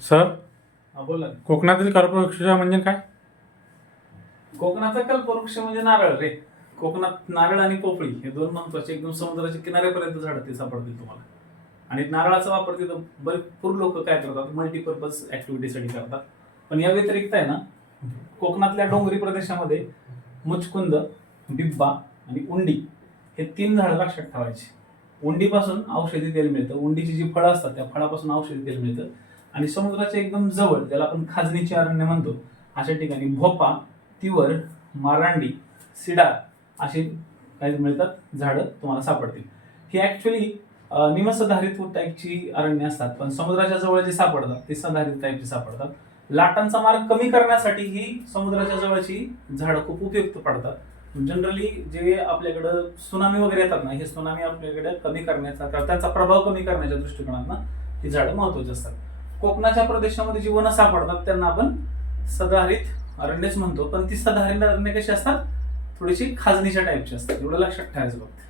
Sir? हा बोला कोकणातील कर्कवृक्ष म्हणजे काय? कोकणाचा कल्पवृक्ष म्हणजे नारळ रे. कोकणात नारळ आणि पोपळी हे दोन महत्त्वाचे एकदम समुद्राच्या किनाऱ्यापर्यंत झाडं ते सापडतील तुम्हाला. आणि नारळाचा वापर तिथं भरपूर लोक काय करतात? मल्टीपर्पज ऍक्टिव्हिटीसाठी करतात. पण या व्यतिरिक्त आहे ना कोकणातल्या डोंगरी प्रदेशामध्ये मुचकुंद बिब्बा आणि उंडी हे तीन झाडं लक्षात ठेवायची. उंडीपासून औषधी तेल मिळतं. उंडीची जी फळं असतात त्या फळापासून औषधी तेल मिळतं. आणि समुद्राच्या एकदम जवळ ज्याला आपण खाजणीचे अरण्य म्हणतो अशा ठिकाणी भोपा तिवर मारांडी सिडार अशी काही मिळतात झाडं तुम्हाला सापडतील. ही ॲक्च्युली निमसधारित टाईपची अरण्य असतात पण समुद्राच्या जवळ जे सापडतात ते सधारित टाईपचे सापडतात. लाटांचा मार्ग कमी करण्यासाठी ही समुद्राच्या जवळची झाडं खूप उपयुक्त पडतात. जनरली जे आपल्याकडं सुनामी वगैरे येतात ना हे सुनामी आपल्याकडे कमी करण्याचा किंवा त्यांचा प्रभाव कमी करण्याच्या दृष्टिकोनातनं ही झाडं महत्वाची असतात. कोकणाच्या प्रदेशामध्ये जी वनं सापडतात त्यांना आपण सदाहरित अरण्यच म्हणतो. पण ती सदाहरित अरण्य कशी असतात? थोडीशी खाजणीच्या टाईपची असतात. एवढं लक्षात ठेवायचं फक्त.